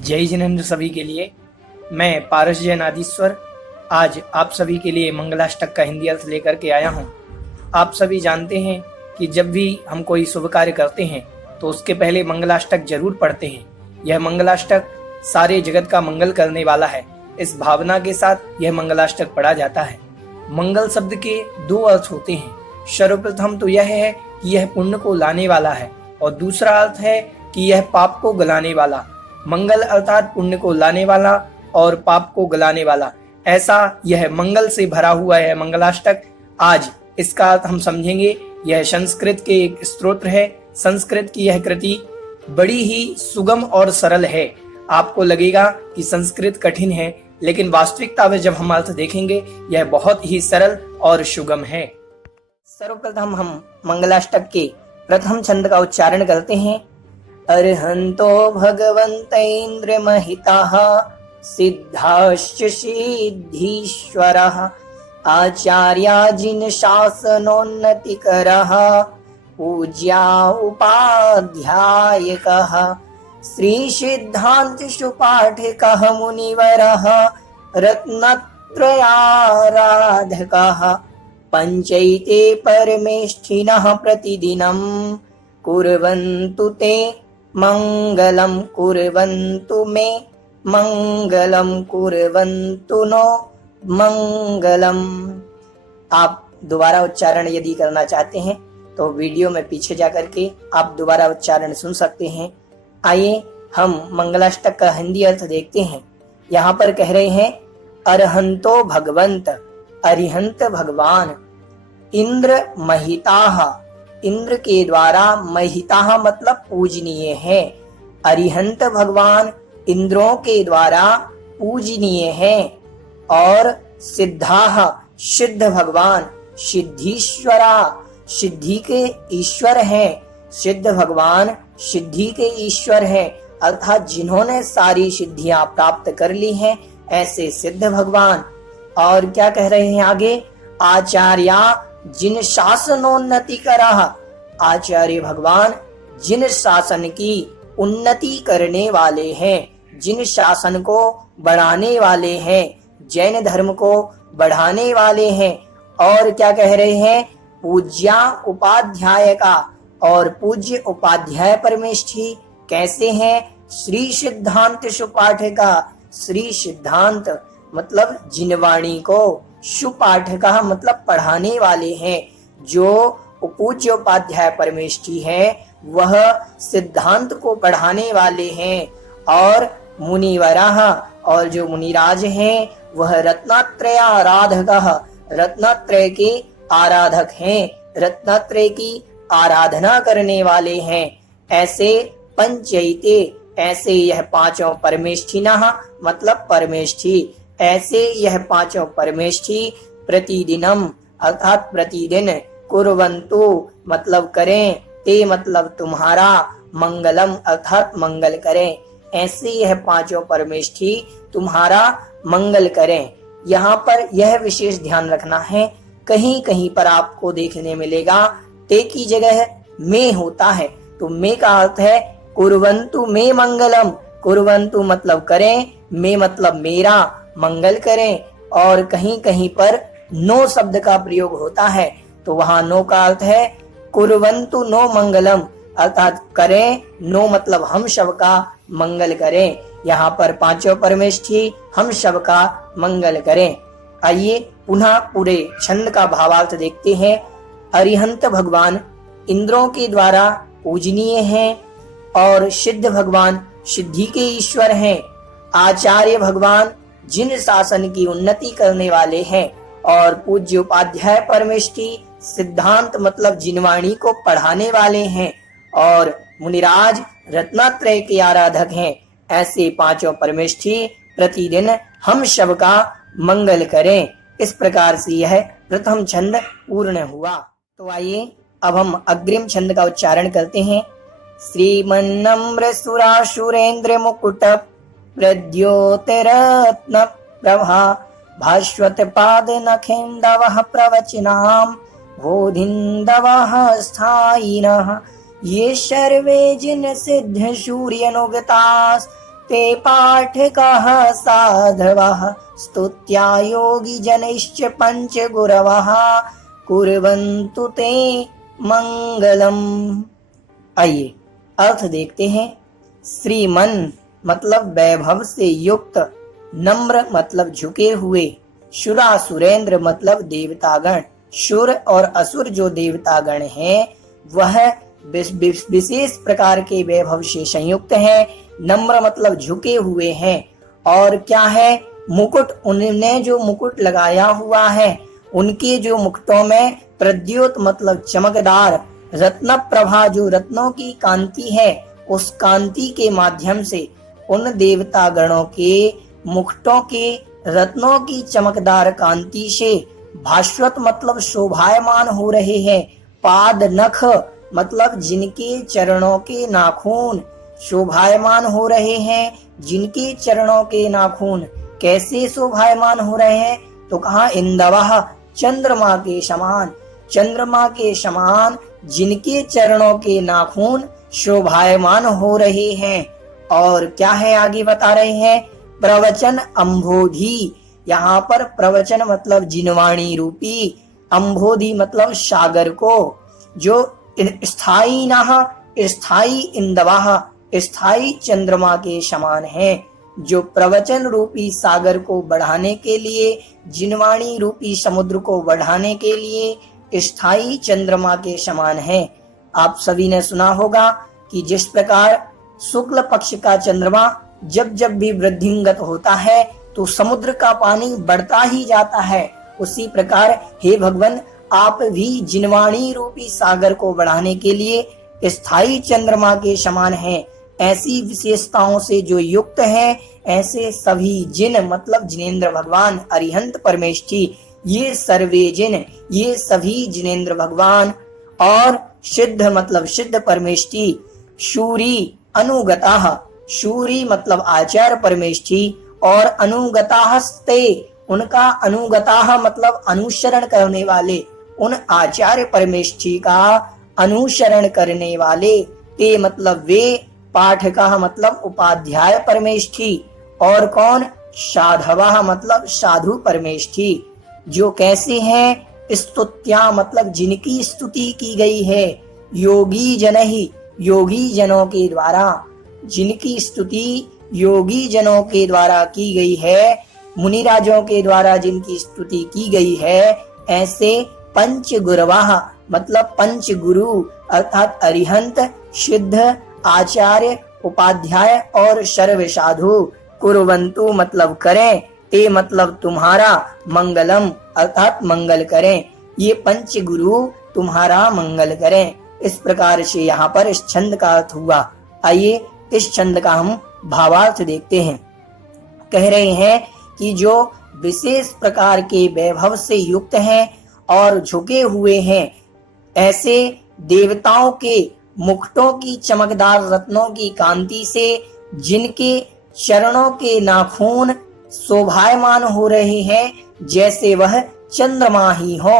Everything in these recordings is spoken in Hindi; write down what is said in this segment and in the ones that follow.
जय जिनेंद्र सभी के लिए। मैं पारस जैन आदिश्वर आज आप सभी के लिए मंगलाष्टक का हिंदी अर्थ लेकर के आया हूँ। आप सभी जानते हैं कि जब भी हम कोई शुभ कार्य करते हैं तो उसके पहले मंगलाष्टक जरूर पढ़ते हैं। यह मंगलाष्टक सारे जगत का मंगल करने वाला है। इस भावना के साथ यह मंगलाष्टक पढ़ा जाता है। मंगल शब्द के दो अर्थ होते हैं। सर्वप्रथम तो यह है कि यह पुण्य को लाने वाला है और दूसरा अर्थ है कि यह पाप को गलाने वाला। मंगल अर्थात पुण्य को लाने वाला और पाप को गलाने वाला, ऐसा यह मंगल से भरा हुआ है मंगलाष्टक। आज इसका अर्थ हम समझेंगे। यह संस्कृत के एक स्तोत्र है। संस्कृत की यह कृति बड़ी ही सुगम और सरल है। आपको लगेगा कि संस्कृत कठिन है, लेकिन वास्तविकता में जब हम अर्थ देखेंगे यह बहुत ही सरल और सुगम है। सर्वप्रथम हम मंगलाष्टक के प्रथम छंद का उच्चारण करते हैं। अर्हन्तो भगवन्तेन्द्र महिताः सिद्धाश्च सिद्धीश्वरः आचार्या जिन शासनोन्नतिकरः पूज्या उपाध्यायकः श्री सिद्धांत सुपाठकः मुनिवरः रत्नत्रयाराधकः पंचैते परमेष्ठिनः प्रतिदिनं कुर्वन्तु ते मंगलम कुर्वन्तु मे मंगलम कुर्वन्तु नो मंगलम। आप दोबारा उच्चारण यदि करना चाहते हैं तो वीडियो में पीछे जाकर के आप दोबारा उच्चारण सुन सकते हैं। आइए हम मंगलाष्टक का हिंदी अर्थ देखते हैं। यहाँ पर कह रहे हैं अरहंतो भगवंत, अरिहंत भगवान, इंद्र महिताः, इंद्र के द्वारा, महिताः मतलब पूजनीय है। अरिहंत भगवान इंद्रों के द्वारा पूजनीय है। और सिद्धाः सिद्ध भगवान, सिद्धीश्वरा सिद्धि के ईश्वर हैं। सिद्ध भगवान सिद्धि के ईश्वर हैं, अर्थात जिन्होंने सारी सिद्धियां प्राप्त कर ली हैं, ऐसे सिद्ध भगवान। और क्या कह रहे हैं आगे, आचार्या जिन शासनोन्नति करः, आचार्य भगवान जिन शासन की उन्नति करने वाले हैं, जिन शासन को बढ़ाने वाले हैं, जैन धर्म को बढ़ाने वाले हैं। और क्या कह रहे हैं, पूज्या उपाध्याय का, और पूज्य उपाध्याय परमेष्ठी कैसे हैं, श्री सिद्धांत सुपाठका, श्री सिद्धांत मतलब जिनवाणी को, सुपाठका मतलब पढ़ाने वाले हैं। जो पूज्य उपाध्याय परमेष्ठी है वह सिद्धांत को पढ़ाने वाले हैं। और मुनिवरः, और जो मुनिराज हैं वह रत्नत्रय आराधकः, रत्नत्रय के आराधक हैं, रत्नत्रय की आराधना करने वाले हैं। ऐसे पंचैते, ऐसे यह पांचों परमेष्ठिनः मतलब परमेष्ठी, ऐसे यह पांचों परमेष्ठी प्रतिदिनम अर्थात प्रतिदिन, कुर्वन्तु मतलब करें, ते मतलब तुम्हारा, मंगलम अर्थात मंगल करें, ऐसे यह पांचों परमेष्ठी तुम्हारा मंगल करें। यहाँ पर यह विशेष ध्यान रखना है, कहीं कहीं पर आपको देखने मिलेगा ते की जगह में होता है, तो में का अर्थ है कुर्वन्तु में मंगलम, कुर्वन्तु मतलब करें, में मतलब मेरा, मंगल करें। और कहीं कहीं पर नो शब्द का प्रयोग होता है, तो वहां नो का अर्थ है कुर्वन्तु नो मंगलम, अर्थात करें, नो मतलब हम सब का मंगल करें। यहाँ पर पांचों परमेष्ठी हम सब का मंगल करें। आइए पुनः पूरे छंद का भावार्थ देखते हैं। अरिहंत भगवान इंद्रों के द्वारा पूजनीय हैं और सिद्ध भगवान सिद्धि के ईश्वर हैं। आचार्य भगवान जिन शासन की उन्नति करने वाले हैं, और पूज्य उपाध्याय परमेष्ठी सिद्धांत मतलब जिनवाणी को पढ़ाने वाले हैं, और मुनिराज रत्नत्रय के आराधक हैं। ऐसे पांचों परमेष्ठी प्रतिदिन हम सब का मंगल करें। इस प्रकार से यह प्रथम छंद पूर्ण हुआ। तो आइए अब हम अग्रिम छंद का उच्चारण करते हैं। श्रीमन्नम्र सुरासुरेन्द्र मुकुट प्रद्योतरत्न प्रभा भास्वत पाद नखेन्दवः प्रवचनाम बोधिन्दवः स्थायिनः ये सर्वे जिन सिद्ध सूर्यनुगतास् ते पाठकाः साधवः स्तुत्या योगिजनैश्च पञ्चगुरवः कुर्वन्तु ते मंगलम। आइए अर्थ देखते हैं। श्रीमन मतलब वैभव से युक्त, नम्र मतलब झुके हुए, शुरासुरेंद्र मतलब देवतागण। शुर और असुर जो देवतागण हैं वह विशेष प्रकार के वैभव से संयुक्त हैं। नम्र मतलब झुके हुए हैं। और क्या है? मुकुट, उन्होंने जो मुकुट लगाया हुआ है, उनके जो मुकुटों में प्रद्योत मतलब चमकदार, रत्न प्रभा जो रत्नों की कांति है, उस कांति के माध्यम से उन देवता गणों के मुकुटों के रत्नों की चमकदार कांति से भास्वत मतलब शोभायमान हो रहे हैं। पाद नख मतलब जिनके चरणों के नाखून शोभायमान हो रहे हैं। जिनके चरणों के नाखून कैसे शोभायमान हो रहे हैं? तो कहा इंदवः, चंद्रमा के समान। चंद्रमा के समान जिनके चरणों के नाखून शोभायमान हो रहे हैं। और क्या है आगे बता रहे हैं? प्रवचन अम्भोधि। यहाँ पर प्रवचन मतलब जिनवाणी रूपी, अम्भोधि मतलब सागर को, जो स्थायी नः, स्थायी इंदवः, स्थायी चंद्रमा के समान है। जो प्रवचन रूपी सागर को बढ़ाने के लिए, जिनवाणी रूपी समुद्र को बढ़ाने के लिए स्थायी चंद्रमा के समान है। आप सभी ने सुना होगा कि जिस प्रकार शुक्ल पक्ष का चंद्रमा जब जब भी वृद्धिंगत होता है तो समुद्र का पानी बढ़ता ही जाता है, उसी प्रकार हे भगवान आप भी जिनवाणी रूपी सागर को बढ़ाने के लिए स्थायी चंद्रमा के समान हैं। ऐसी विशेषताओं से जो युक्त है, ऐसे सभी जिन मतलब जिनेंद्र भगवान, अरिहंत परमेष्ठी, ये सर्वे जिन, ये सभी जिनेंद्र भगवान। और सिद्ध मतलब सिद्ध परमेष्ठी, शूरी अनुगताः, शूरी मतलब आचार्य परमेष्ठी, और अनुगतास्ते, उनका अनुगताः मतलब अनुसरण करने वाले, उन आचार्य परमेष्ठी का अनुसरण करने वाले। ते मतलब वे, पाठकाः मतलब उपाध्याय परमेष्ठी, और कौन? साधवः मतलब साधु परमेष्ठी। जो कैसे हैं? स्तुत्या मतलब जिनकी स्तुति की गई है, योगी जनहि, योगी जनों के द्वारा, जिनकी स्तुति योगी जनों के द्वारा की गई है, मुनिराजों के द्वारा जिनकी स्तुति की गई है, ऐसे पंच गुरवाः मतलब पंच गुरु अर्थात अरिहंत, सिद्ध, आचार्य, उपाध्याय और सर्व साधु कुर्वन्तु मतलब करें, ते मतलब तुम्हारा, मंगलम अर्थात मंगल करें, ये पंच गुरु तुम्हारा मंगल करें। इस प्रकार से यहाँ पर इस छंद का अर्थ हुआ। आइए इस छंद का हम भावार्थ देखते हैं। कह रहे हैं कि जो विशेष प्रकार के वैभव से युक्त हैं और झुके हुए हैं, ऐसे देवताओं के मुकुटों की चमकदार रत्नों की कांति से जिनके चरणों के नाखून शोभायमान हो रहे हैं, जैसे वह चंद्रमा ही हो।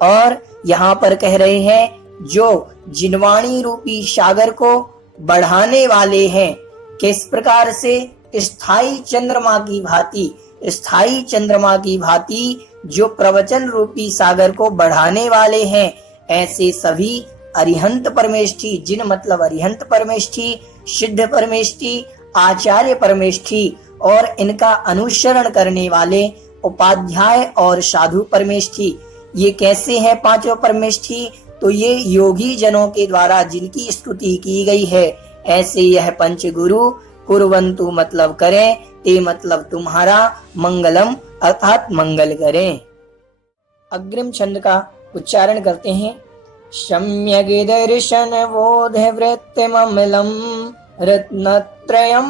और यहाँ पर कह रहे हैं जो जिनवाणी रूपी सागर को बढ़ाने वाले हैं, किस प्रकार से? स्थायी चंद्रमा की भांति, स्थायी चंद्रमा की भांति जो प्रवचन रूपी सागर को बढ़ाने वाले हैं, ऐसे सभी अरिहंत परमेष्ठी, जिन मतलब अरिहंत परमेष्ठी, सिद्ध परमेष्ठी, आचार्य परमेष्ठी और इनका अनुसरण करने वाले उपाध्याय और साधु परमेष्ठी। ये कैसे हैं पांचों परमेष्ठी? तो ये योगी जनों के द्वारा जिनकी स्तुति की गई है, ऐसे यह पंच गुरु कुर्वन्तु मतलब करें, ते मतलब तुम्हारा, मंगलम अर्थात मंगल करें। अग्रिम छंद का उच्चारण करते हैं। सम्यग् दर्शन बोध वृत्तिममलम रत्नत्रयं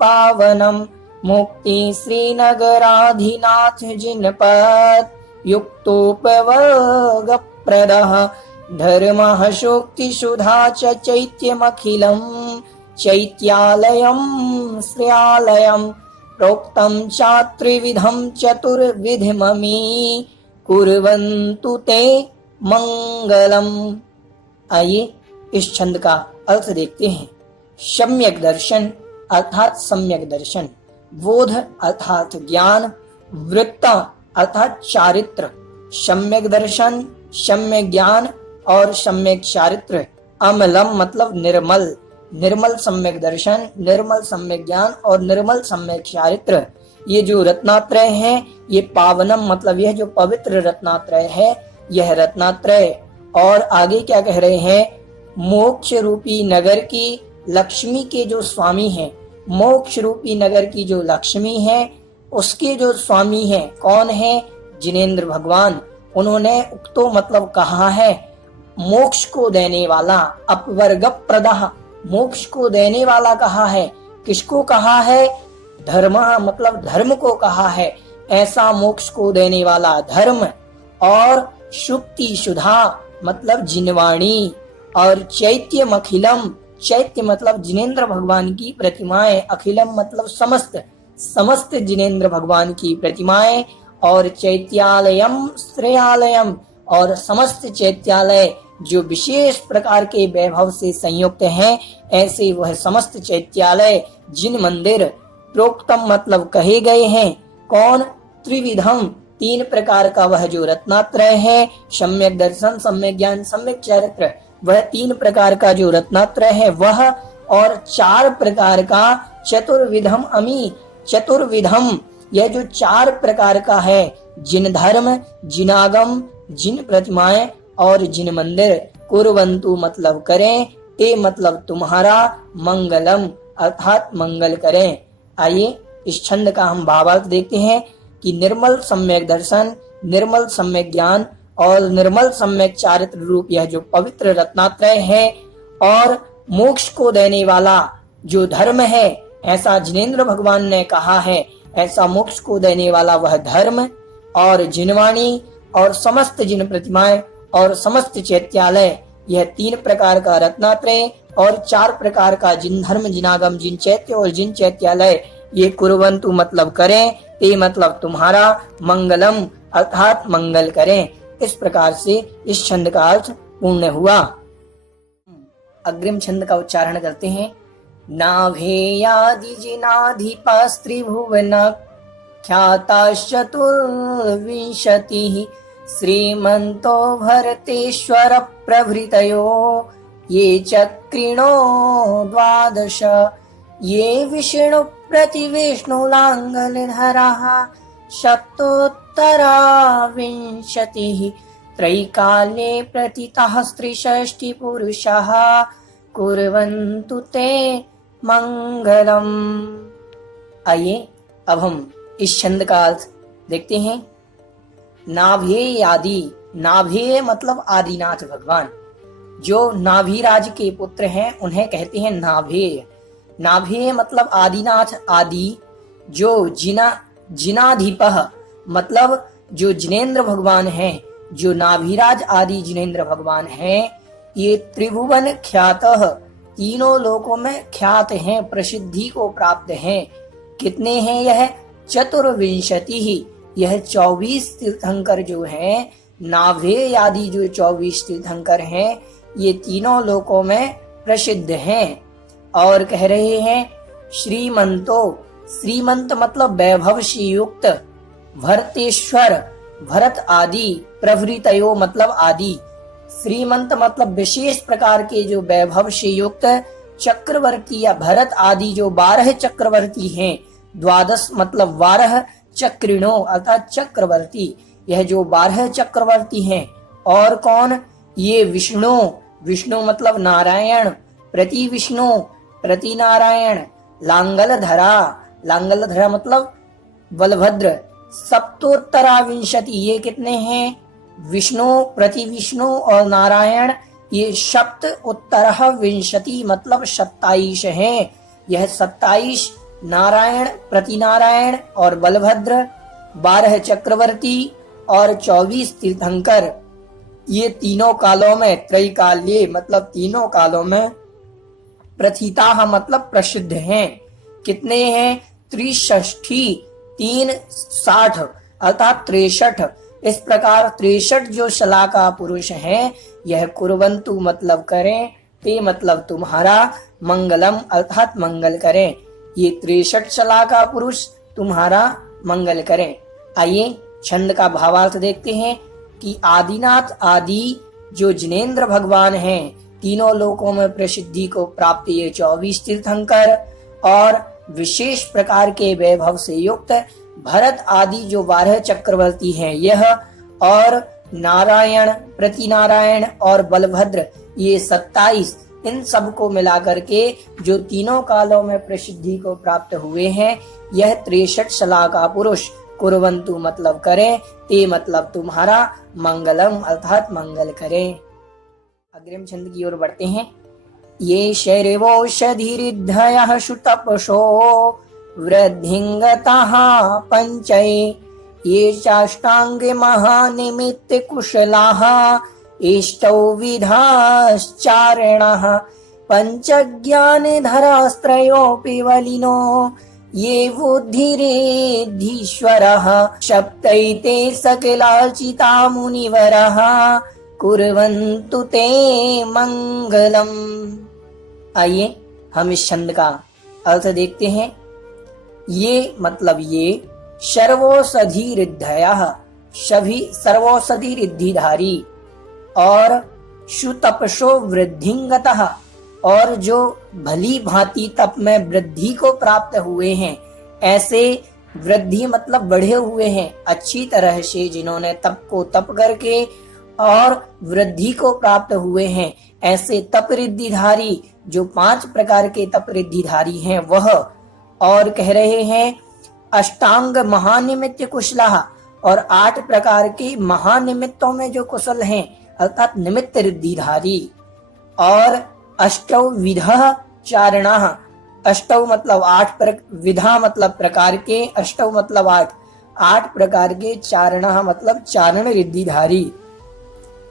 पावनम मुक्ति श्रीनगराधिनाथ जिनपद युक्तोपवर्ग प्रदः धर्मः शोक्ति सुधा च चैत्यमखिलं चैत्यालयं श्रेयालयं प्रोक्तं चात्रिविधं चतुर्विधममी कुर्वन्तु ते मंगलम। आइए इस छंद का अर्थ देखते हैं। सम्यक दर्शन अर्थात सम्यक दर्शन, बोध अर्थात ज्ञान, वृत्त अर्थात चारित्र, सम्यक दर्शन, सम्यक ज्ञान और सम्यक चारित्र। अमलम मतलब निर्मल, निर्मल सम्यक दर्शन, निर्मल सम्यक ज्ञान और निर्मल सम्यक चारित्र। ये जो रत्नात्रय है, ये पावनम मतलब यह जो पवित्र रत्नात्रय है, यह रत्नात्रय। और आगे क्या कह रहे हैं, मोक्ष रूपी नगर की लक्ष्मी के जो स्वामी हैं, मोक्ष रूपी नगर की जो लक्ष्मी है, उसके जो स्वामी हैं कौन है, जिनेंद्र भगवान। उन्होंने उक्तो मतलब कहा है, मोक्ष को देने वाला, अपवर्ग प्रदाह, मोक्ष को देने वाला कहा है। किसको कहा है, धर्म मतलब धर्म को कहा है, ऐसा मोक्ष को देने वाला धर्म। और शुक्ति सुधा मतलब जिनवाणी, और चैत्यम अखिलम, चैत्य मतलब जिनेंद्र भगवान की प्रतिमाएं, अखिलम मतलब समस्त, समस्त जिनेंद्र भगवान की प्रतिमाएं। और चैत्यालयम श्रेयालयम, और समस्त चैत्यालय जो विशेष प्रकार के वैभव से संयुक्त हैं, ऐसे वह समस्त चैत्यालय, जिन मंदिर प्रोक्तम मतलब कहे गए हैं, कौन, त्रिविधम तीन प्रकार का वह जो रत्नात्रय है, सम्यक दर्शन, सम्यक ज्ञान, सम्यक चारित्र, वह तीन प्रकार का जो रत्नात्रय है वह, और चार प्रकार का चतुर्विधम अमी, चतुर्विधम यह जो चार प्रकार का है, जिन धर्म, जिनागम, जिन प्रतिमाएं और जिन मंदिर, कुर्वन्तु मतलब करें, ते मतलब तुम्हारा, मंगलम अर्थात मंगल करें। आइए इस छंद का हम भावार्थ देखते हैं कि निर्मल सम्यक दर्शन, निर्मल सम्यक ज्ञान और निर्मल सम्यक चारित्र रूप यह जो पवित्र रत्नात्रय है, और मोक्ष को देने वाला जो धर्म है, ऐसा जिनेंद्र भगवान ने कहा है, ऐसा मोक्ष को देने वाला वह धर्म, और जिनवाणी और समस्त जिन प्रतिमाएं और समस्त चैत्यालय, यह तीन प्रकार का रत्नात्रय और चार प्रकार का जिन धर्म, जिनागम, जिन चैत्य और जिन चैत्यालय, ये कुर्वन्तु मतलब करें, ते मतलब तुम्हारा, मंगलम अर्थात मंगल करें। इस प्रकार से इस छंद का अर्थ पूर्ण हुआ। अग्रिम छंद का उच्चारण करते हैं। नाभेयादि जिनाधिपस्त्रिभुवन ख्याताश्चतुर्विंशतिः श्रीमन्तो भरतेश्वर प्रभृतयो ये चक्रिणो द्वादश ये विष्णु प्रतिविष्णुलाङ्गलधराः सप्तोत्तरा विंशतिः त्रैकाले प्रतितः स्त्रीषष्टि पुरुषाः कुर्वन्तु ते मंगलम। आइए अब हम इस छंद का अर्थ देखते हैं। नाभेय आदि, नाभेय मतलब आदिनाथ भगवान, जो नाभिराज के पुत्र हैं उन्हें कहते हैं नाभेय। नाभेय मतलब आदिनाथ, आदि, जो जिनाधिपः मतलब जो जिनेंद्र भगवान हैं, जो नाभिराज आदि जिनेंद्र भगवान हैं, ये त्रिभुवन ख्यातः तीनों लोकों में ख्यात हैं, प्रसिद्धि को प्राप्त हैं। कितने हैं यह? चतुर्विंशति ही, यह 24 तीर्थंकर जो हैं, नाभेय आदि जो 24 तीर्थंकर हैं, ये तीनों लोकों में प्रसिद्ध हैं। और कह रहे हैं श्रीमंतो, श्रीमंत मतलब वैभव से युक्त, भरतेश्वर भरत आदि, प्रभृतयो मतलब आदि, श्रीमंत मतलब विशेष प्रकार के जो वैभव से युक्त, चक्रवर्ती या भरत आदि जो 12 चक्रवर्ती हैं, द्वादश मतलब 12 चक्रिणो अर्थात चक्रवर्ती, यह जो 12 चक्रवर्ती हैं। और कौन? ये विष्णु, विष्णु मतलब नारायण, प्रति विष्णु प्रति नारायण, लांगलधरा, लांगलधरा मतलब बलभद्र, सप्तोत्तरा विंशति, ये कितने हैं? विष्णु प्रति विष्णु और नारायण, ये सप्त उत्तर विंशति मतलब 27 हैं। यह 27 नारायण प्रति नारायण और बलभद्र, 12 चक्रवर्ती और 24 तीर्थंकर, ये तीनों कालों में, त्रैकाल्ये मतलब तीनों कालों में, प्रथिताः मतलब प्रसिद्ध हैं। कितने हैं? 63, 360 अर्थात 63। इस प्रकार 63 जो शलाका पुरुष हैं, यह कुर्वन्तु मतलब करें, ते मतलब तुम्हारा, मंगलम अर्थात मंगल करें। ये 63 शला का पुरुष तुम्हारा मंगल करें। आइए छंद का भावार्थ देखते हैं कि आदिनाथ आदि जो जिनेंद्र भगवान हैं, तीनों लोकों में प्रसिद्धि को प्राप्त ये 24 तीर्थंकर और विशेष प्रकार के वैभव से युक्त भरत आदि जो 12 चक्रवर्ती हैं यह, और नारायण, प्रतिनारायण और बलभद्र ये 27, इन सब को मिलाकर के जो तीनों कालों में प्रसिद्धि को प्राप्त हुए हैं, यह 63 शला का पुरुष कुर्वन्तु मतलब करें, ते मतलब तुम्हारा मंगलम अर्थात मंगल करें। अग्रिम छंद की ओर बढ़ते हैं। ये शैरवौषधिरिद्धयः शुतपशो वृद्धिंगतः पंचै, ये चाष्टांगे महानिमित्त कुशलाः इष्टौ विधाश्चारिणः, पंचज्ञानधरास्त्रयोऽपि वलिनो ये बुद्धिरेद्धीश्वरः, सप्तैते सकलाचिता मुनिवरः कुर्वन्तु ते मंगलम्। आइए हम इस छंद का अर्थ देखते हैं। ये मतलब ये सर्वौषधि रिद्धयः, सभी सर्वौषधि रिद्धिधारी, और शुतपशो वृद्धिंगतः, और जो भली भांति तप में वृद्धि को प्राप्त हुए हैं, ऐसे वृद्धि मतलब बढ़े हुए हैं अच्छी तरह से, जिन्होंने तप को तप करके और वृद्धि को प्राप्त हुए हैं, ऐसे तप रिद्धिधारी जो 5 प्रकार के तप रिद्धिधारी हैं वह। और कह रहे हैं अष्टांग महानिमित्त कुशला, और 8 प्रकार के महानिमित्तों में जो कुशल हैं अर्थात निमित्त रिद्धिधारी, और अष्टौ विधा चारणः, अष्टौ मतलब 8 विधा मतलब प्रकार के, अष्टौ मतलब 8 प्रकार के, चारणः मतलब चारण रिद्धिधारी।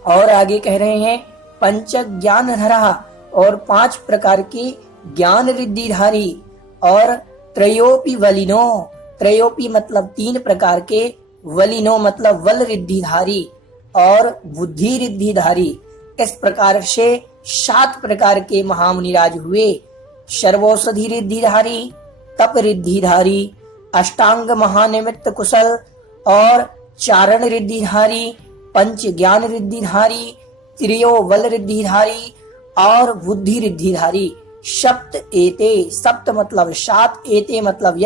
और आगे कह रहे हैं पंच ज्ञानधरः, और 5 प्रकार के ज्ञान रिद्धिधारी, और त्रयोपि वलिनो, त्रयोपि मतलब 3 प्रकार के, वलिनो मतलब वल रिद्धिधारी, और बुद्धि रिद्धिधारी। इस प्रकार से 7 प्रकार के महामुनिराज हुए। सर्वौषधि रिद्धिधारी, तप रिद्धिधारी, अष्टांग महानिमित्त कुशल, और चारण रिद्धिधारी, पंच ज्ञान रिद्धिधारी, त्रियो वल रिद्धिधारी, और बुद्धि रिद्धिधारी। सप्त एते, सप्त मतलब 7, एते मतलब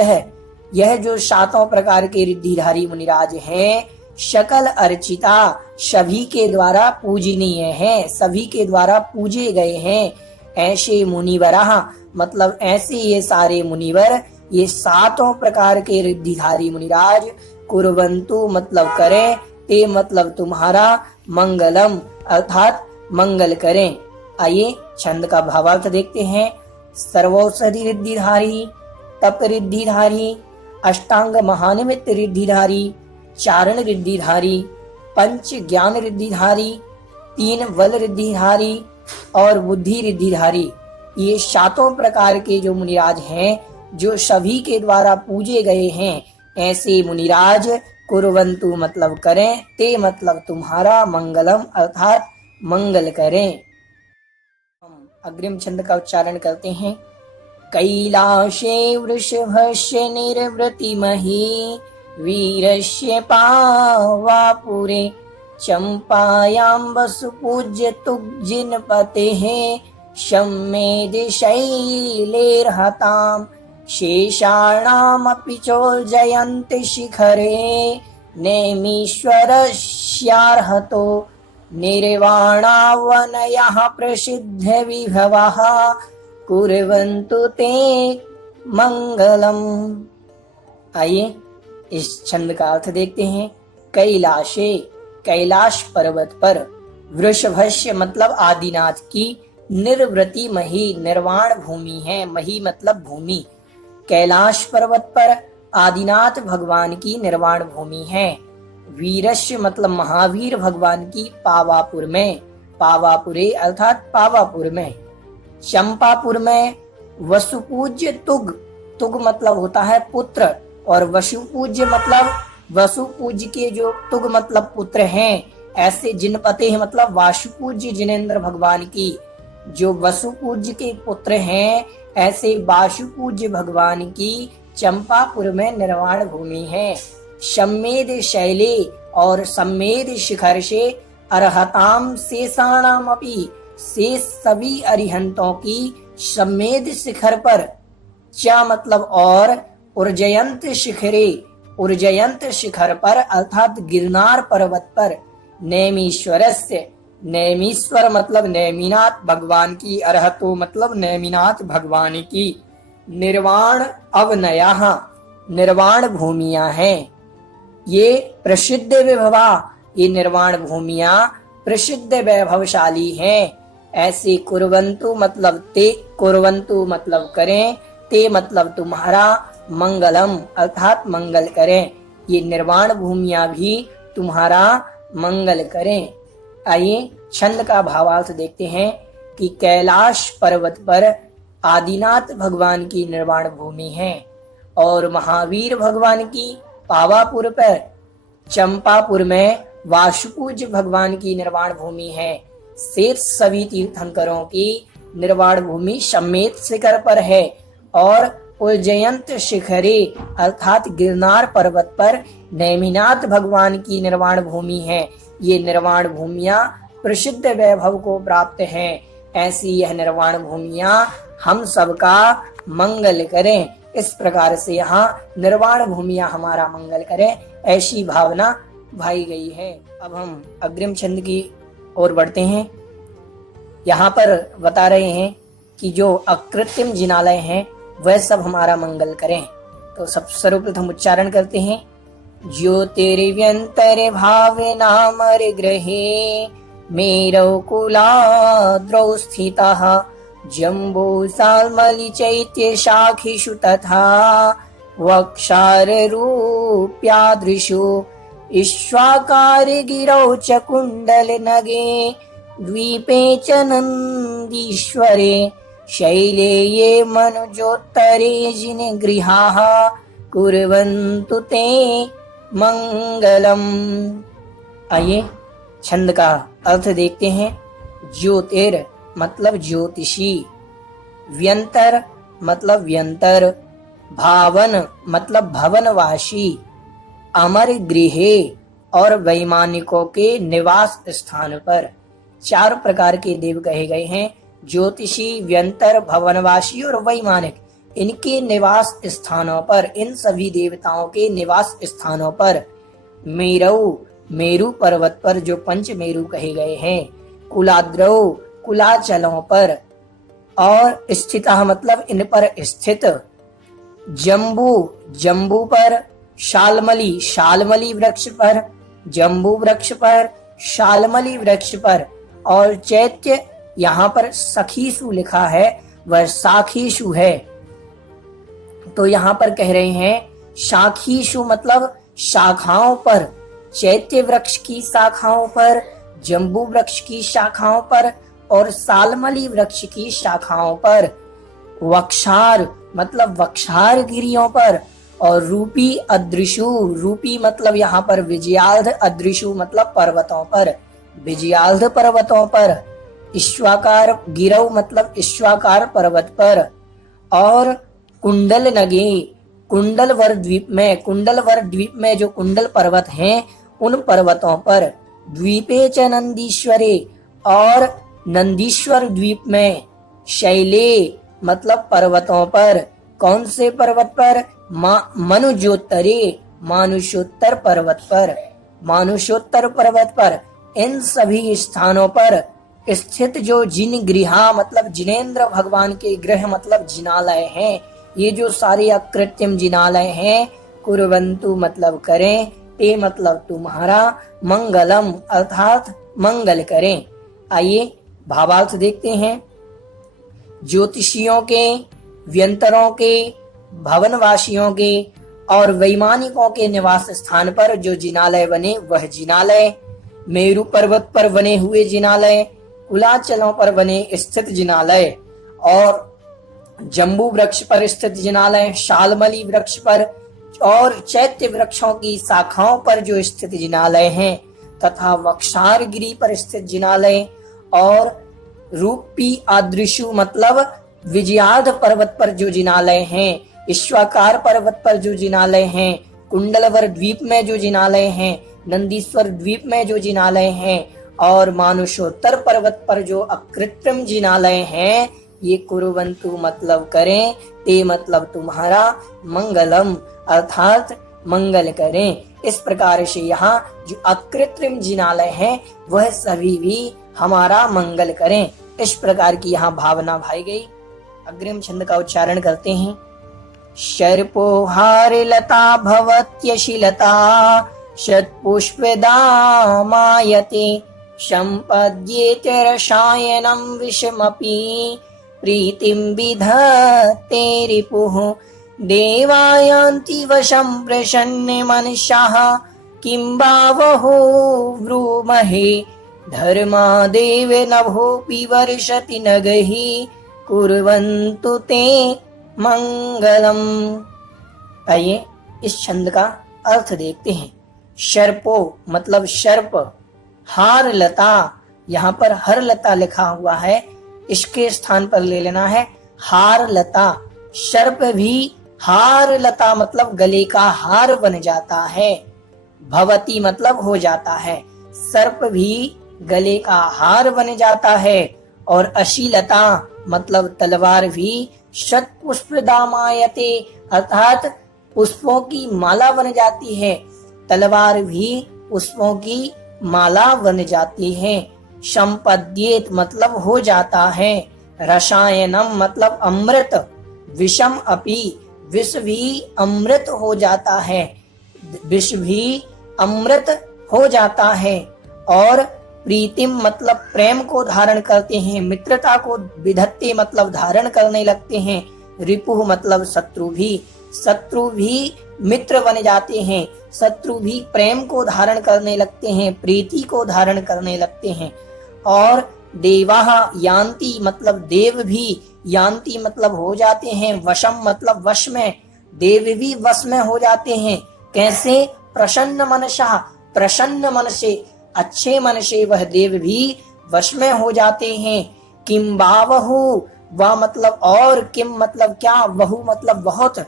यह जो 7 प्रकार के रिद्धिधारी मुनिराज हैं, सकल अर्चिता, सभी के द्वारा पूजनीय हैं, सभी के द्वारा पूजे गए हैं। ऐसे मुनिवरः मतलब ऐसे ये सारे मुनिवर, ये 7 प्रकार के रिद्धिधारी मुनिराज, कुर्वन्तु मतलब करें, ते मतलब तुम्हारा, मंगलम अर्थात मंगल करें। आइए छंद का भावार्थ देखते हैं। सर्वौषधि रिद्धिधारी, तप रिद्धिधारी, अष्टांग महानिमित्त रिद्धिधारी, चारण रिद्धिधारी, पंच ज्ञान रिद्धिधारी, 3 वल रिद्धिधारी, और बुद्धि रिद्धिधारी, ये 7 प्रकार के जो मुनिराज हैं, जो सभी के द्वारा पूजे गए हैं, ऐसे मुनिराज कुर्वन्तु मतलब करें, ते मतलब तुम्हारा, मंगलम अर्थात मंगल करें। हम अग्रिम छंद का उच्चारण करते हैं। कैलाशे वृषभस्य निर्वृतिमहि, वीरस्य पावापुरे, चंपायां वसुपूज्य तुग्जिनपतेः, शम्मेद शैलेर्हतां, शेषाणामपि चोर्जयन्ति शिखरे, नेमीश्वरस्यार्हतो, निर्वाणावनयः प्रसिद्ध विभवः कुर्वन्तु ते मंगलम। आइए इस छंद का अर्थ देखते हैं। कैलाशे, कैलाश पर्वत पर, वृषभस्य मतलब आदिनाथ की, निर्वृति मही निर्वाण भूमि है, मही मतलब भूमि, कैलाश पर्वत पर आदिनाथ भगवान की निर्वाण भूमि है। वीरस्य मतलब महावीर भगवान की पावापुर में, पावापुरे अर्थात पावापुर में। चंपापुर में वसुपूज्य तुग, तुग मतलब होता है पुत्र, और वसुपूज्य मतलब वसुपूज्य के जो तुग मतलब पुत्र हैं, ऐसे जिनपते हैं मतलब वासुपूज्य जिनेंद्र भगवान की जो वसुपूज्य के पुत्र हैं, ऐसे वासुपूज्य भगवान की चंपापुर में निर्वाण भूमि है। सम्मेद शैले और सम्मेद शिखर से अर्हताम शेषाणाम अपि, शेष सभी अरिहंतों की सम्मेद शिखर पर, च मतलब और, उर्जयंत शिखरे, उर्जयंत शिखर पर अर्थात गिरनार पर्वत पर, नेमीश्वरस्य, नेमीश्वर मतलब नेमिनाथ भगवान की, अर्हतो मतलब नेमिनाथ भगवान की, निर्वाण अवनयः, निर्वाण भूमियां हैं। ये प्रसिद्ध विभवा, ये निर्वाण भूमियां प्रसिद्ध वैभवशाली हैं। ऐसे कुर्वन्तु मतलब ते, कुर्वन्तु मतलब करें, ते मतलब तुम्हारा, मंगलम अर्थात मंगल करें। ये निर्वाण भूमियां भी तुम्हारा मंगल करें। आइए छंद का भावार्थ देखते हैं कि कैलाश पर्वत पर आदिनाथ भगवान की निर्वाण भूमि है और महावीर भगवान की पावापुर पर, चंपापुर में वासुपूज्य भगवान की निर्वाण भूमि है। शेष सभी तीर्थंकरों की निर्वाण भूमि सम्मेद शिखर पर है और उज्जयंत शिखरे अर्थात गिरनार पर्वत पर नेमिनाथ भगवान की निर्वाण भूमि है। ये निर्वाण भूमियां प्रसिद्ध वैभव को प्राप्त हैं। ऐसी यह निर्वाण भूमियां हम सबका मंगल करें। इस प्रकार से यहाँ निर्वाण भूमियां हमारा मंगल करें, ऐसी भावना भाई गई है। अब हम अग्रिम छंद की ओर बढ़ते हैं। यहाँ पर बता रहे हैं कि जो अकृत्रिम जिनालय हैं वह सब हमारा मंगल करें। तो सब सर्वप्रथम उच्चारण करते हैं। ज्योतिर्व्यंतर भावे नामर ग्रहे मेरौ कुलाद्रौ स्थितः जम्बू साल्मलि चैत्य शाखिषु तथा वक्षार रूप्यादृशु ईश्वाकार गिरौ च कुंडल नगे द्वीपे च नंदीश्वरे शैले ये मनुजोत्तरे जिन गृहाः कुर्वन्तु ते मंगलम। आइए छंद का अर्थ देखते हैं। ज्योतिर मतलब ज्योतिषी, व्यंतर मतलब व्यंतर, भावन मतलब भवनवासी, अमर गृहे और वैमानिकों के निवास स्थान पर। चार प्रकार के देव कहे गए हैं, ज्योतिषी, व्यंतर, भवनवासी और वैमानिक। इनके निवास स्थानों पर, इन सभी देवताओं के निवास स्थानों पर, मेरु, मेरु पर्वत पर जो पंच मेरु कहे गए हैं, कुलाद्रौ, कुलाचलों पर, और स्थितः मतलब इन पर स्थित, जम्बू, जम्बू पर, शालमली, शालमली वृक्ष पर, जम्बू वृक्ष पर, शालमली वृक्ष पर, और चैत्य यहाँ पर सखीसु लिखा है, वह साखीसु है। तो यहाँ पर कह रहे हैं शाखीसु मतलब शाखाओं पर, चैत्य वृक्ष की शाखाओं पर, जम्बू वृक्ष की शाखाओं पर और सालमली वृक्ष की शाखाओं पर, वक्षार मतलब वक्षार गिरियों पर, और रूपी अदृशु, रूपी मतलब यहाँ पर विजयाल्ध, अदृशु मतलब पर्वतों पर, विजयाल्ध पर्वतों पर, ईश्वाकार गिरौ मतलब ईश्वाकार पर्वत पर, और कुंडल नगे, कुंडलवर द्वीप में, कुंडलवर द्वीप में जो कुंडल पर्वत हैं उन पर्वतों पर, द्वीपे च नंदीश्वरे और नंदीश्वर द्वीप में, शैले मतलब पर्वतों पर, कौन से पर्वत पर, मनुजोत्तरे, मानुषोत्तर पर्वत पर, मानुषोत्तर पर्वत पर। इन सभी स्थानों पर स्थित जो जिन गृहा मतलब जिनेन्द्र भगवान के गृह मतलब जिनालय हैं, ये जो सारे अकृत्रिम जिनालय हैं, कुर्वन्तु मतलब करें, ते मतलब तुम्हारा, मंगलम अर्थात मंगल करें। आइए भावार्थ देखते हैं। ज्योतिषियों के, व्यंतरों के, भवनवासियों के और वैमानिकों के निवास स्थान पर जो जिनालय बने वह जिनालय, मेरु पर्वत पर बने हुए जिनालय, कुलाचलों पर बने स्थित जिनालय और जम्बू वृक्ष पर स्थित जिनालय, शालमली वृक्ष पर और चैत्य वृक्षों की शाखाओं पर जो स्थित जिनालय हैं, तथा वक्षार गिरी पर स्थित जिनालय और रूपी आदृशु मतलब विजयाध पर्वत पर जो जिनालय हैं, ईश्वाकार पर्वत पर जो जिनालय हैं, कुंडलवर द्वीप में जो जिनालय हैं, नंदीश्वर द्वीप में जो जिनालय हैं और मानुषोत्तर पर्वत पर जो अकृत्रिम जिनालय हैं, ये कुर्वन्तु मतलब करें, ते मतलब तुम्हारा मंगलम अर्थात मंगल करें। इस प्रकार से यहाँ जो अकृत्रिम जिनालय हैं वह सभी भी हमारा मंगल करें। इस प्रकार की यहाँ भावना भाई गई। अग्रिम छंद का उच्चारण करते हैं। शर्पोहारिलता भवत्यशिलता शतपुष्पदामायते सम्पद्येते रसायनं विषमपि प्रीतिं विधत्ते रिपुः देवायान्ति वशं प्रसन्ने मनुष्याः किं बावहो ब्रूमहे धर्मादेव नभोऽपि वर्षति नगैः कुर्वन्तु ते मंगलम। आइए इस छंद का अर्थ देखते हैं। शर्पो मतलब सर्प, हार लता, यहाँ पर हर लता लिखा हुआ है, इसके स्थान पर ले लेना है हार लता। सर्प भी हार लता मतलब गले का हार बन जाता है। भवती मतलब हो जाता है, सर्प भी गले का हार बन जाता है। और अशीलता मतलब तलवार भी शत पुष्प दामायते अर्थात पुष्पों की माला बन जाती है। तलवार भी पुष्पों की माला बन जाती है। संपद्येत मतलब हो जाता है। रसायनम मतलब अमृत। विषम अपि विष भी अमृत हो जाता है। विष भी अमृत हो जाता है। और प्रीतिम मतलब प्रेम को धारण करते हैं। मित्रता को विधत्ते मतलब धारण करने लगते हैं। रिपुह मतलब शत्रु भी मित्र बन जाते हैं। शत्रु भी प्रेम को धारण करने लगते हैं, प्रीति को धारण करने लगते हैं। और देवाः यान्ति मतलब देव भी, यान्ति मतलब हो जाते हैं। वशम मतलब वश में, देव भी वश में हो जाते हैं। कैसे? प्रसन्न मनसा, प्रसन्न मन से, अच्छे मन से वह देव भी वश में हो जाते हैं। किम बावहु, वह मतलब और, किम मतलब क्या, वहु मतलब बहुत,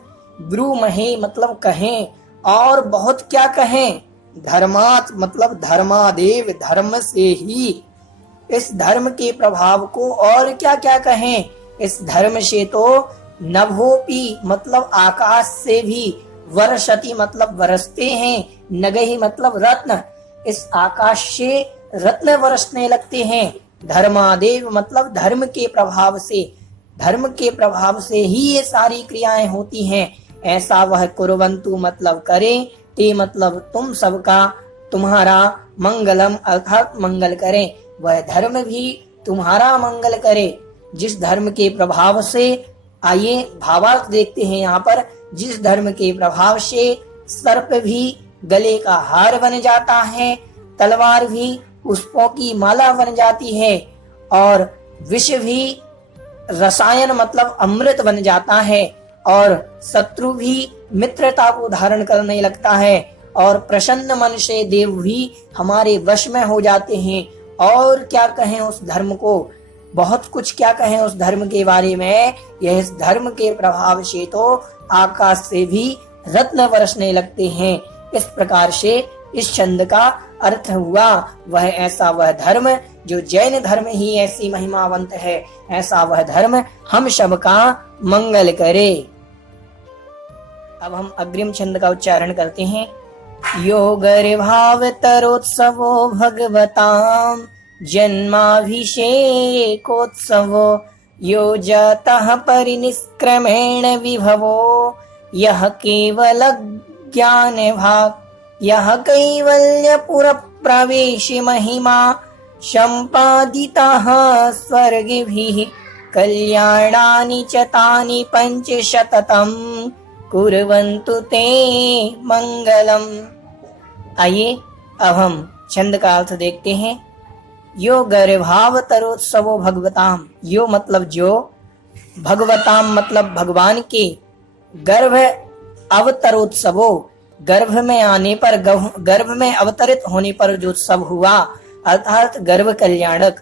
ब्रूमहे मतलब कहें, और बहुत क्या कहें। धर्मात मतलब धर्मादेव, धर्म से ही, इस धर्म के प्रभाव को और क्या क्या कहें। इस धर्म से तो नभोपि मतलब आकाश से भी, वर्षति मतलब बरसते हैं, नगहि मतलब रत्न, इस आकाश से रत्न बरसने लगते हैं। धर्मादेव मतलब धर्म के प्रभाव से, धर्म के प्रभाव से ही ये सारी क्रियाएं होती हैं। ऐसा वह कुर्वन्तु मतलब करें, ते मतलब तुम सबका, तुम्हारा, मंगलम अर्थात मंगल करें। वह धर्म भी तुम्हारा मंगल करे जिस धर्म के प्रभाव से, आइए भावार्थ देखते हैं यहाँ पर, जिस धर्म के प्रभाव से सर्प भी गले का हार बन जाता है, तलवार भी पुष्पों की माला बन जाती है, और विष भी रसायन मतलब अमृत बन जाता है, और शत्रु भी मित्रता को धारण करने लगता है, और प्रसन्न मन से देव भी हमारे वश में हो जाते हैं। और क्या कहें उस धर्म को, बहुत कुछ क्या कहें उस धर्म के बारे में। यह इस धर्म के प्रभाव से तो आकाश से भी रत्न बरसने लगते हैं। इस प्रकार से इस छंद का अर्थ हुआ, वह ऐसा वह धर्म जो जैन धर्म ही ऐसी महिमावंत है, ऐसा वह धर्म हम सबका मंगल करे। अब हम अग्रिम छंद का उच्चारण करते हैं। योगर्भावतरोत्सवो भगवतां जन्माभिषेकोत्सवो यो जातः परिनिष्क्रमेण विभवो यः केवल ज्ञान भाग यः कैवल्यपुर प्रवेश महिमा सम्पादितः स्वर्गिभिः कल्याणानि च तानि पंचशतम् कुर्वन्तु ते मंगलम। आइए अब हम छंद का अर्थ देखते हैं। यो गर्भावतरोत्सवो भगवताम, यो मतलब जो, भगवताम मतलब भगवान के, गर्भ अवतरोत्सवो गर्भ में आने पर, गर्भ में अवतरित होने पर जो उत्सव हुआ अर्थात गर्भ कल्याणक,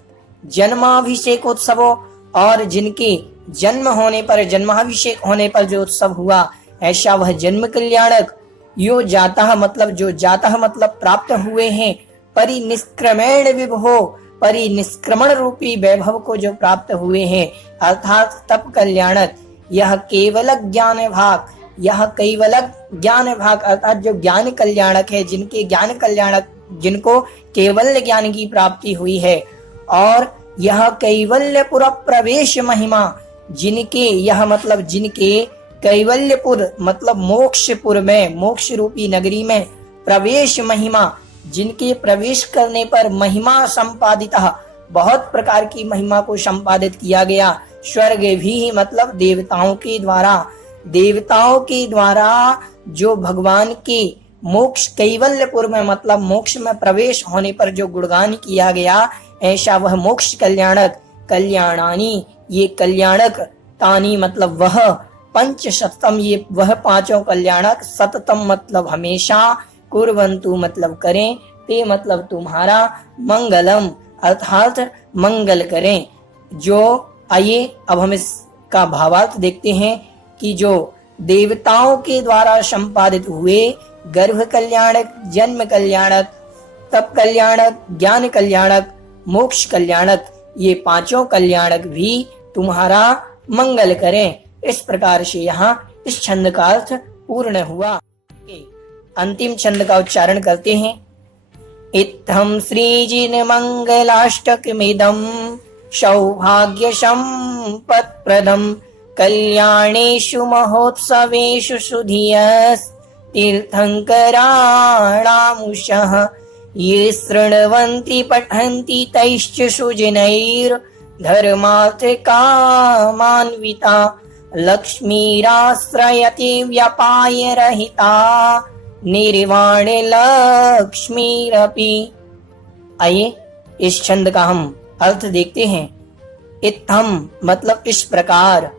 जन्माभिषेकोत्सवो और जिनके जन्म होने पर, जन्माभिषेक होने पर जो उत्सव हुआ, ऐसा वह जन्म कल्याणक। यो जातः मतलब जो जातः मतलब प्राप्त हुए हैं, परिनिष्क्रमेण विभो, परिनिष्क्रमण रूपी वैभव को जो प्राप्त हुए हैं, अर्थात तप कल्याणक। यह केवल ज्ञान भाग, यह केवल ज्ञान भाग अर्थात जो ज्ञान कल्याणक है, जिनके ज्ञान कल्याणक, जिनको केवल ज्ञान की प्राप्ति हुई है। और यह कैवल्यपुर प्रवेश महिमा, जिनके, यह मतलब जिनके कैवल्यपुर मतलब मोक्षपुर में, मोक्ष रूपी नगरी में, प्रवेश महिमा जिनके प्रवेश करने पर महिमा संपादित, बहुत प्रकार की महिमा को संपादित किया गया। स्वर्ग भी मतलब देवताओं के द्वारा, देवताओं के द्वारा जो भगवान के मोक्ष कैवल्यपुर में मतलब मोक्ष में प्रवेश होने पर जो गुणगान किया गया, ऐसा वह मोक्ष कल्याणक। कल्याणानी ये कल्याणक, तानी मतलब वह, पंच सततम ये वह पांचों कल्याणक, सततम मतलब हमेशा, कुर्वन्तु मतलब करें, ते मतलब तुम्हारा, मंगलम अर्थात मंगल करें। जो आइए अब हम इसका भावार्थ देखते हैं कि जो देवताओं के द्वारा संपादित हुए गर्भ कल्याणक, जन्म कल्याणक, तप कल्याणक, ज्ञान कल्याणक, मोक्ष कल्याणक, ये पांचों कल्याणक भी तुम्हारा मंगल करें। इस प्रकार से यहाँ इस छंद का अर्थ पूर्ण हुआ। अंतिम छंद का उच्चारण करते हैं। इत्थं श्रीजिन मंगलाष्टकमिदं सौभाग्य संपत्प्रदं कल्याणेषु महोत्सवेषु सुधियस्तीर्थंकराणामुषः ये शृण्वन्ति पठन्ति तैश्च सुजनैर्धर्मार्थकामान्विता लक्ष्मीराश्रयति व्यपायरहिता निर्वाण लक्ष्मीरपि। आइए इस छंद का हम अर्थ देखते हैं। इत्थम मतलब इस प्रकार,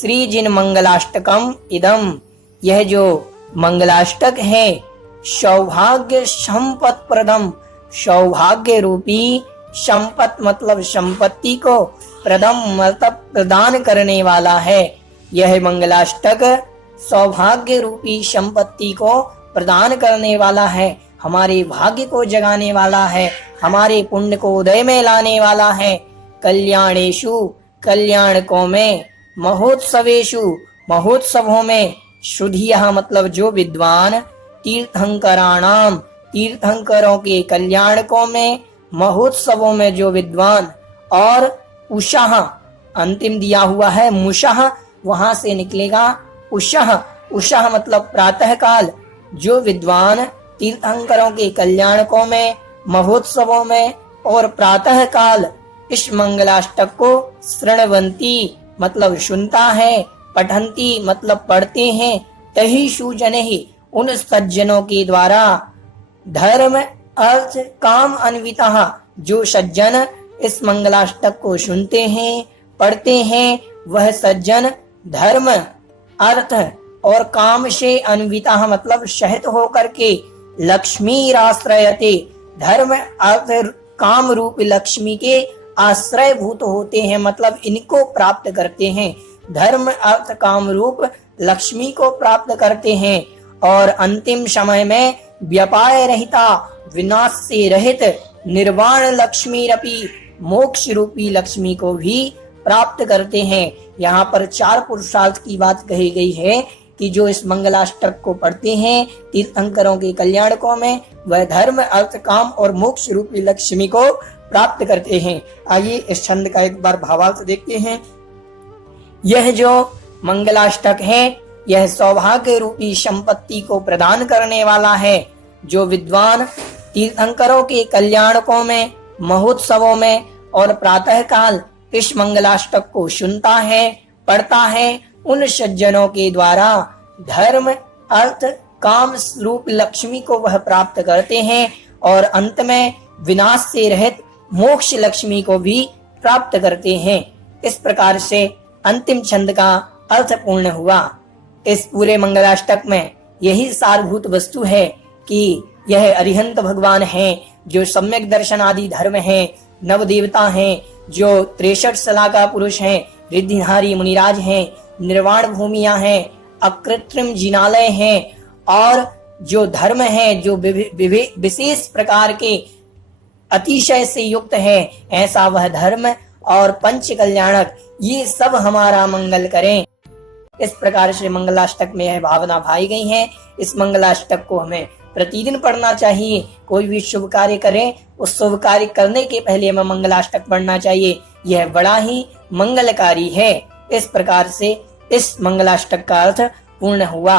श्री जिन मंगलाष्टकम इदम यह जो मंगलाष्टक है, सौभाग्य संपत् प्रदम सौभाग्य रूपी, संपत मतलब संपत्ति को, प्रदम मतलब प्रदान करने वाला है। यह मंगलाष्टक सौभाग्य रूपी संपत्ति को प्रदान करने वाला है, हमारे भाग्य को जगाने वाला है, हमारे पुण्य को उदय में लाने वाला है। कल्याणेषु कल्याणकों में, महोत्सवेषु महोत्सवों में, शुधियः मतलब जो विद्वान, तीर्थंकराणाम तीर्थंकरों के कल्याणकों में, महोत्सवों में जो विद्वान, और उषः अंतिम दिया हुआ है मुषः, वहां से निकलेगा उषः। उषः मतलब प्रातः काल, जो विद्वान तीर्थंकरों के कल्याणकों में, महोत्सवों में और प्रातः काल इस मंगलाष्टक को शृण्वन्ति मतलब सुनता है, पठन्ति मतलब पढ़ते हैं, तहि सुजनहि उन सज्जनों के द्वारा, धर्म अर्थ काम अन्वितः जो सज्जन इस मंगलाष्टक को सुनते हैं, पढ़ते हैं, वह सज्जन धर्म अर्थ और काम से अन्वितः मतलब सहित होकर के, लक्ष्मी आश्रयते धर्म अर्थ काम रूप लक्ष्मी के आश्रय भूत होते हैं, मतलब इनको प्राप्त करते हैं, धर्म अर्थ काम रूप लक्ष्मी को प्राप्त करते हैं। और अंतिम समय में व्यापार रहिता विनाश से रहित निर्वाण लक्ष्मी रपि मोक्ष रूपी लक्ष्मी को भी प्राप्त करते हैं। यहाँ पर चार पुरुषार्थ की बात कही गई है कि जो इस मंगलाष्टक को पढ़ते हैं तीर्थंकरों के कल्याणकों में, वह धर्म अर्थ काम और मोक्ष रूपी लक्ष्मी को प्राप्त करते हैं। आइए इस छंद का एक बार भावार्थ देखते हैं। यह जो मंगलाष्टक है, यह सौभाग्य रूपी संपत्ति को प्रदान करने वाला है। जो विद्वान तीर्थंकरों के कल्याणकों में, महोत्सवों में और प्रातः काल इस मंगलाष्टक को सुनता है, पढ़ता है, उन सज्जनों के द्वारा धर्म अर्थ काम रूप लक्ष्मी को वह प्राप्त करते हैं और अंत में विनाश से रहित मोक्ष लक्ष्मी को भी प्राप्त करते हैं। इस प्रकार से अंतिम छंद का अर्थ पूर्ण हुआ। इस पूरे मंगलाष्टक में यही सारभूत वस्तु है कि यह अरिहंत भगवान हैं, जो सम्यक दर्शन आदि धर्म हैं, नव देवता हैं, जो 63 सलाह का पुरुष हैं, रिद्धिधारी मुनिराज हैं, निर्वाण भूमियां हैं, अकृत्रिम जिनालय हैं और जो धर्म है जो विशेष प्रकार के अतिशय से युक्त है, ऐसा वह धर्म और पंच कल्याणक ये सब हमारा मंगल करें। इस प्रकार से मंगलाष्टक में यह भावना भाई गई है। इस मंगलाष्टक को हमें प्रतिदिन पढ़ना चाहिए। कोई भी शुभ कार्य करें, उस शुभ कार्य करने के पहले हमें मंगलाष्टक पढ़ना चाहिए। यह बड़ा ही मंगलकारी है। इस प्रकार से इस मंगलाष्टक का अर्थ पूर्ण हुआ।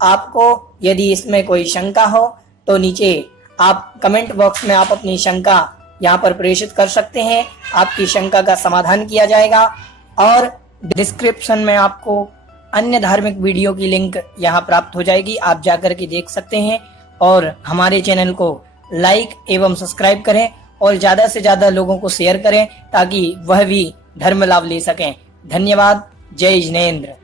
आपको यदि इसमें कोई शंका हो तो नीचे आप कमेंट बॉक्स में आप अपनी शंका यहाँ पर प्रेषित कर सकते हैं। आपकी शंका का समाधान किया जाएगा और डिस्क्रिप्शन में आपको अन्य धार्मिक वीडियो की लिंक यहाँ प्राप्त हो जाएगी, आप जाकर के देख सकते हैं। और हमारे चैनल को लाइक एवं सब्सक्राइब करें और ज्यादा से ज्यादा लोगों को शेयर करें ताकि वह भी धर्म लाभ ले सकें। धन्यवाद। जय जिनेंद्र।